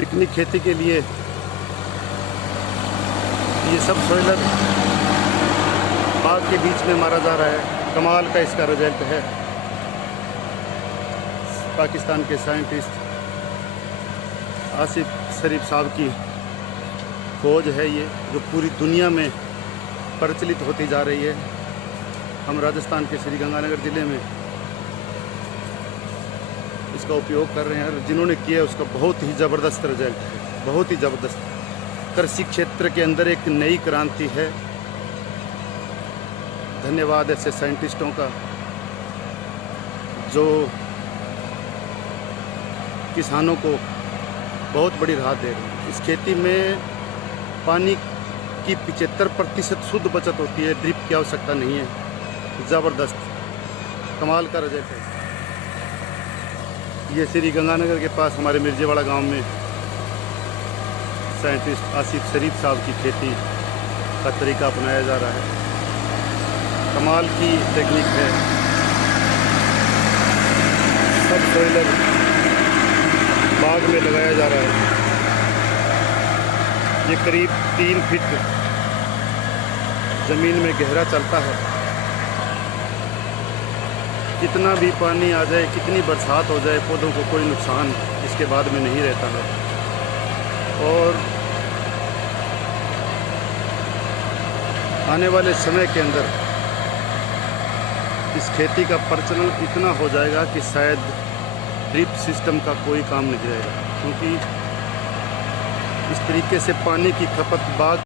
Picnic खेती के लिए ये सब सोइलर बाग के बीच में मारा जा रहा है। कमाल का इसका रिजल्ट है। पाकिस्तान के साइंटिस्ट आसिफ शरीफ साहब की खोज है ये, जो पूरी दुनिया में प्रचलित होती जा रही है। हम राजस्थान के श्रीगंगानगर ज़िले में इसका उपयोग कर रहे हैं और जिन्होंने किया उसका बहुत ही ज़बरदस्त रिजल्ट है, बहुत ही ज़बरदस्त। कृषि क्षेत्र के अंदर एक नई क्रांति है। धन्यवाद ऐसे साइंटिस्टों का जो किसानों को बहुत बड़ी राहत दे रहे हैं। इस खेती में पानी की 75% शुद्ध बचत होती है, ड्रिप की आवश्यकता नहीं है। ज़बरदस्त कमाल का रिजल्ट है। ये श्री गंगानगर के पास हमारे मिर्जेवाड़ा गांव में साइंटिस्ट आसिफ शरीफ साहब की खेती का तरीका अपनाया जा रहा है। कमाल की टेक्निक है। सब सोइलर बाग में लगाया जा रहा है। ये करीब 3 फीट ज़मीन में गहरा चलता है। कितना भी पानी आ जाए, कितनी बरसात हो जाए, पौधों को कोई नुकसान इसके बाद में नहीं रहता है। और आने वाले समय के अंदर इस खेती का प्रचलन इतना हो जाएगा कि शायद ड्रिप सिस्टम का कोई काम नहीं रहेगा, क्योंकि इस तरीके से पानी की खपत बाग